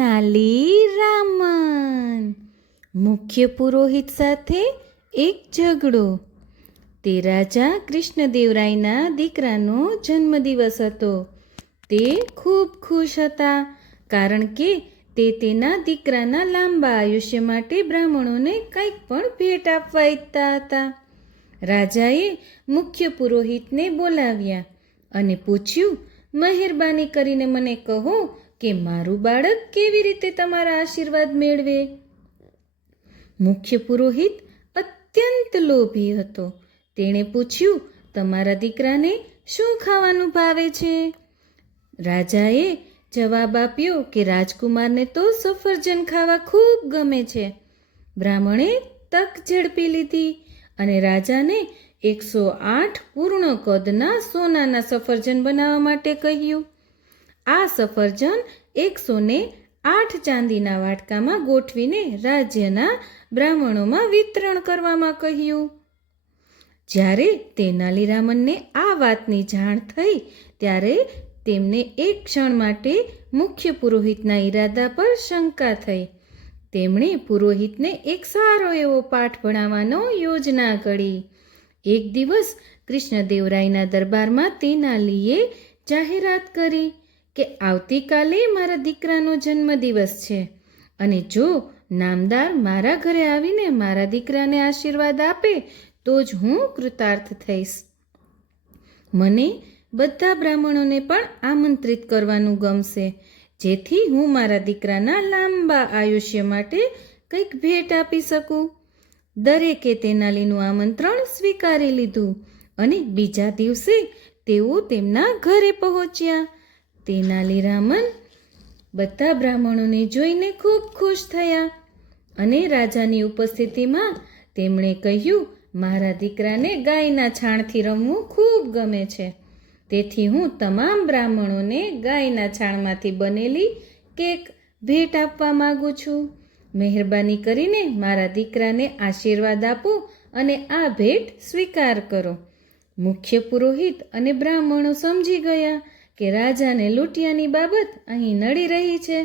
તેનાલી રામન. મુખ્ય પુરોહિત સાથે એક ઝઘડો. તે રાજા કૃષ્ણદેવરાયના દીકરાનો જન્મદિવસ હતો. તે ખૂબ ખુશ હતા, કારણ કે તે તેના દીકરાના લાંબા આયુષ્ય માટે બ્રાહ્મણોને કંઈક પણ ભેટ આપવા ઈચ્છતા હતા. રાજાએ મુખ્ય પુરોહિતને બોલાવ્યા અને પૂછ્યું, મહેરબાની કરીને મને કહો કે મારું બાળક કેવી રીતે તમારા આશીર્વાદ મેળવે. મુખ્ય પુરોહિત અત્યંત લોભી હતો. તેણે પૂછ્યું, તમારા દીકરાને શું ખાવાનું ભાવે છે? રાજાએ જવાબ આપ્યો કે રાજકુમારને તો સફરજન ખાવા ખૂબ ગમે છે. બ્રાહ્મણે તક ઝડપી લીધી અને રાજાને 108 પૂર્ણ કદના સોનાના સફરજન બનાવવા માટે કહ્યું. આ સફરજન 108 ચાંદીના વાટકામાં ગોઠવીને રાજ્યના બ્રાહ્મણોમાં વિતરણ કરવામાં કહ્યું. જ્યારે તેનાલીરામનને આ વાતની જાણ થઈ, ત્યારે તેમને એક ક્ષણ માટે મુખ્ય પુરોહિતના ઈરાદા પર શંકા થઈ. તેમણે પુરોહિતને એક સારો એવો પાઠ ભણાવવાનો યોજના ઘડી. એક દિવસ કૃષ્ણદેવરાયના દરબારમાં તેનાલીએ જાહેરાત કરી કે આવતીકાલે મારા દીકરાનો જન્મદિવસ છે અને જો નામદાર મારા ઘરે આવીને મારા દીકરાને આશીર્વાદ આપે તો જ હું કૃતાર્થ થઈશ. મને બધા બ્રાહ્મણોને પણ આમંત્રિત કરવાનું ગમશે, જેથી હું મારા દીકરાના લાંબા આયુષ્ય માટે કંઈક ભેટ આપી શકું. દરેકે તેનાલીનું આમંત્રણ સ્વીકારી લીધું અને બીજા દિવસે તેઓ તેમના ઘરે પહોંચ્યા. તેનાલીરામન બધા બ્રાહ્મણોને જોઈને ખૂબ ખુશ થયા અને રાજાની ઉપસ્થિતિમાં તેમણે કહ્યું, મારા દીકરાને ગાયના છાણથી રમવું ખૂબ ગમે છે, તેથી હું તમામ બ્રાહ્મણોને ગાયના છાણમાંથી બનેલી કેક ભેટ આપવા માગું છું. મહેરબાની કરીને મારા દીકરાને આશીર્વાદ આપો અને આ ભેટ સ્વીકાર કરો. મુખ્ય પુરોહિત અને બ્રાહ્મણો સમજી ગયા કે રાજાને લૂંટિયાની બાબત અહીં નડી રહી છે.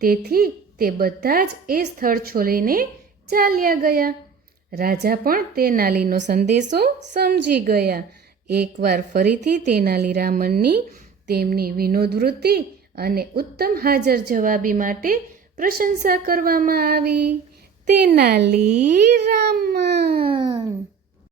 તેથી તે બધા જ એ સ્થળ છોડીને ચાલ્યા ગયા. રાજા પણ તેનાલીનો સંદેશો સમજી ગયા. એકવાર ફરીથી તેનાલીરામનની તેમની વિનોદવૃત્તિ અને ઉત્તમ હાજર જવાબી માટે પ્રશંસા કરવામાં આવી. તેનાલીરામન.